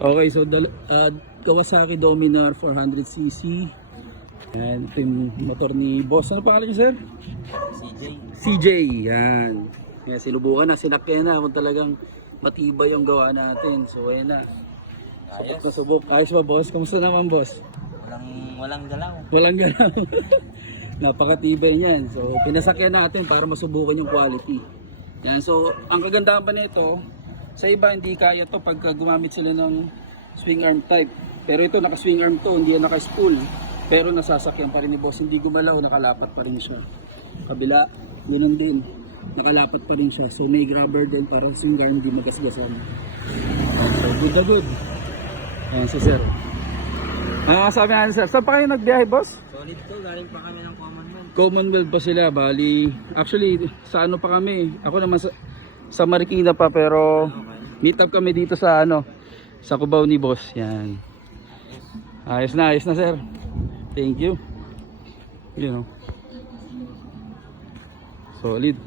Okay, so Kawasaki Dominar 400cc. Yan, ito yung motor ni boss. Ano pangalan niyo, sir? CJ. CJ, yan. Kaya sinubukan na, sinakyan na kung talagang matibay yung gawa natin. So, ayan na. Ayos. Subok. Ayos ba, boss? Kamusta naman, boss? Walang galaw. Walang galaw. Napakatibay niyan. So, pinasakyan natin para masubukan yung quality. Yan. So, ang kagandahan pa nito, sa iba hindi kaya to pagka gumamit sila ng swing arm type. Pero ito, naka-swing arm to, hindi yan naka-spool. Pero nasasakyan pa rin ni boss, hindi gumalaw, nakalapat pa rin siya. Kabila, ganoon din, nakalapat pa rin siya. So may grabber din para sa swing arm, hindi magasgasan. So good na good. Ayan si sir. Sabi nga sir, saan pa kayo nagbiyahe, boss? Solid to, galing pa kami ng Commonwealth. Commonwealth pa sila, bali. Actually, sa ano pa kami, ako naman sa Marikina pa, pero meet up kami dito sa sa Cubao ni boss. Yan. Ayos na sir. Thank you. You know. Solid.